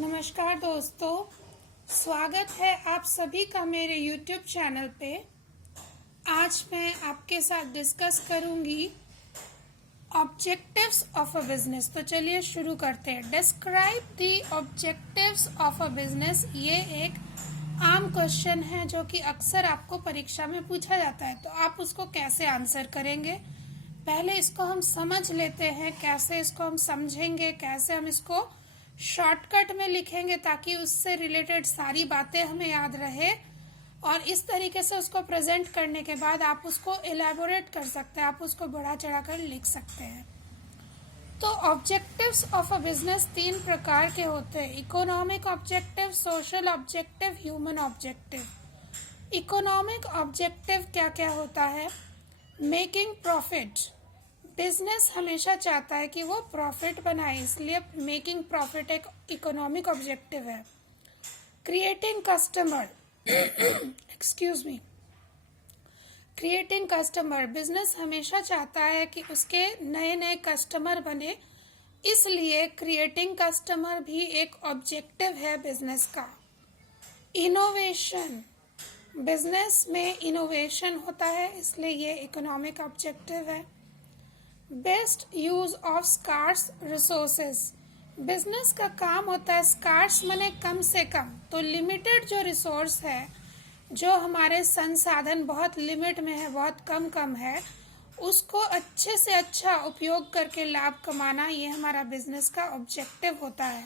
नमस्कार दोस्तों, स्वागत है आप सभी का मेरे YouTube चैनल पे। आज मैं आपके साथ डिस्कस करूंगी ऑब्जेक्टिव्स ऑफ अ बिजनेस। तो चलिए शुरू करते हैं। Describe the objectives of a business. ये एक आम क्वेश्चन है जो कि अक्सर आपको परीक्षा में पूछा जाता है, तो आप उसको कैसे आंसर करेंगे। पहले इसको हम समझ लेते हैं, कैसे इसको हम समझेंगे, कैसे हम इसको शॉर्टकट में लिखेंगे ताकि उससे रिलेटेड सारी बातें हमें याद रहे, और इस तरीके से उसको प्रेजेंट करने के बाद आप उसको एलैबोरेट कर सकते हैं, आप उसको बढ़ा चढ़ा कर लिख सकते हैं। तो ऑब्जेक्टिव्स ऑफ अ बिजनेस 3 प्रकार के होते हैं: economic objective, social objective, human objective. Economic objective क्या क्या होता है? Making profit. बिजनेस हमेशा चाहता है कि वो प्रॉफिट बनाए, इसलिए मेकिंग प्रॉफिट एक इकोनॉमिक ऑब्जेक्टिव है। Creating customer excuse me creating customer. Business हमेशा चाहता है कि उसके नए नए कस्टमर बने, इसलिए क्रिएटिंग कस्टमर भी एक ऑब्जेक्टिव है बिजनेस का। इनोवेशन। बिजनेस में इनोवेशन होता है, इसलिए ये इकोनॉमिक ऑब्जेक्टिव है। Best use of scarce resources. Business का काम होता है, स्कार्स माने कम से कम, तो लिमिटेड जो रिसोर्स है, जो हमारे संसाधन बहुत लिमिट में है, बहुत कम है, उसको अच्छे से अच्छा उपयोग करके लाभ कमाना, ये हमारा बिजनेस का ऑब्जेक्टिव होता है।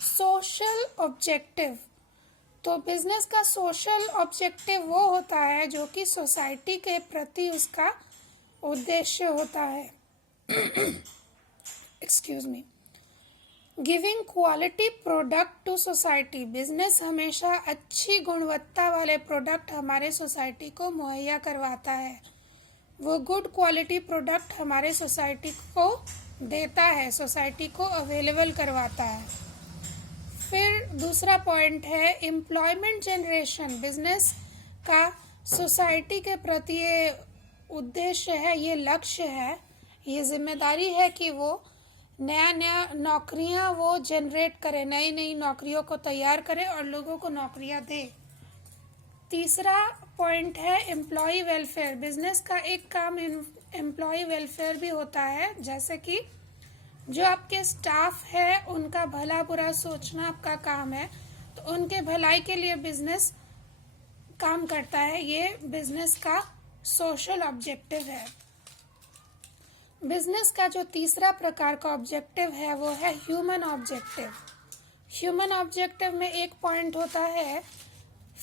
Social objective. तो बिजनेस का सोशल ऑब्जेक्टिव वो होता है जो कि सोसाइटी के प्रति उसका उद्देश्य होता है। Excuse me. Giving quality product to society. Business हमेशा अच्छी गुणवत्ता वाले प्रोडक्ट हमारे सोसाइटी को मुहैया करवाता है, वो गुड क्वालिटी प्रोडक्ट हमारे सोसाइटी को देता है, सोसाइटी को अवेलेबल करवाता है। फिर दूसरा पॉइंट है एम्प्लॉयमेंट जनरेशन। बिजनेस का सोसाइटी के प्रति ये उद्देश्य है, ये लक्ष्य है, ये जिम्मेदारी है कि वो नया नौकरियां वो जनरेट करे, नई नई नौकरियों को तैयार करे और लोगों को नौकरियां दे। तीसरा पॉइंट है एम्प्लॉय वेलफेयर। बिजनेस का एक काम एम्प्लॉय वेलफेयर भी होता है, जैसे कि जो आपके स्टाफ है उनका भला बुरा सोचना आपका काम है, तो उनके भलाई के लिए बिजनेस काम करता है। ये बिजनेस का सोशल ऑब्जेक्टिव है। बिजनेस का जो तीसरा प्रकार का ऑब्जेक्टिव है वो है ह्यूमन ऑब्जेक्टिव। ह्यूमन ऑब्जेक्टिव में एक पॉइंट होता है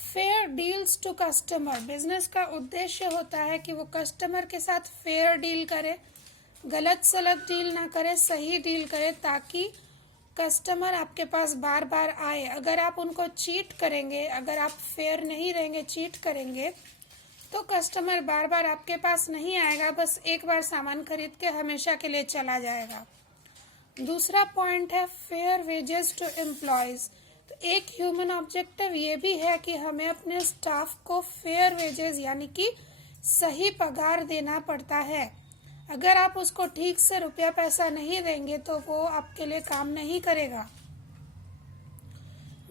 fair deals to customer. Business का उद्देश्य होता है कि वो कस्टमर के साथ फेयर डील करे, गलत सलत डील ना करे, सही डील करे, ताकि कस्टमर आपके पास बार बार आए। अगर आप उनको चीट करेंगे, अगर आप फेयर नहीं रहेंगे, चीट करेंगे, तो कस्टमर बार बार आपके पास नहीं आएगा, बस एक बार सामान खरीद के हमेशा के लिए चला जाएगा। दूसरा पॉइंट है फेयर वेजेस टू एम्प्लॉयज। तो एक ह्यूमन ऑब्जेक्टिव ये भी है कि हमें अपने स्टाफ को फेयर वेजेस यानी कि सही पगार देना पड़ता है। अगर आप उसको ठीक से रुपया पैसा नहीं देंगे तो वो आपके लिए काम नहीं करेगा।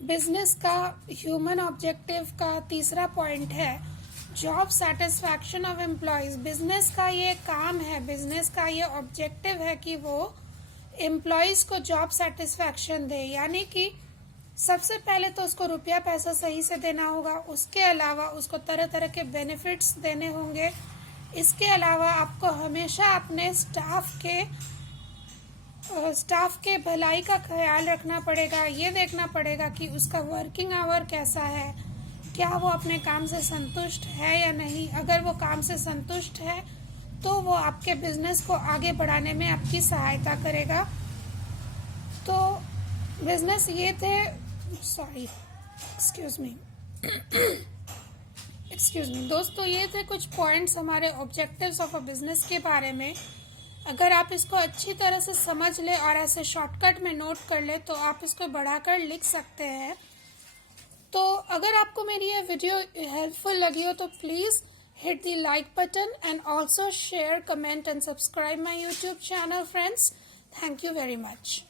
बिजनेस का ह्यूमन ऑब्जेक्टिव का तीसरा पॉइंट है job satisfaction of employees. Business का ये काम है, बिजनेस का ये ऑब्जेक्टिव है कि वो एम्प्लॉयज को जॉब सेटिस्फैक्शन दे, यानी कि सबसे पहले तो उसको रुपया पैसा सही से देना होगा, उसके अलावा उसको तरह तरह के बेनिफिट्स देने होंगे। इसके अलावा आपको हमेशा अपने स्टाफ के भलाई का ख्याल रखना पड़ेगा, ये देखना पड़ेगा कि उसका वर्किंग आवर कैसा है, क्या वो अपने काम से संतुष्ट है या नहीं। अगर वो काम से संतुष्ट है तो वो आपके बिजनेस को आगे बढ़ाने में आपकी सहायता करेगा। तो बिजनेस ये थे एक्सक्यूज मी दोस्तों, ये थे कुछ पॉइंट्स हमारे ऑब्जेक्टिव्स ऑफ अ बिजनेस के बारे में। अगर आप इसको अच्छी तरह से समझ ले और ऐसे शॉर्टकट में नोट कर ले तो आप इसको बढ़ाकर लिख सकते हैं। तो अगर आपको मेरी ये वीडियो हेल्पफुल लगी हो तो please hit the like button and also share, comment and subscribe my YouTube channel, friends. Thank you very much.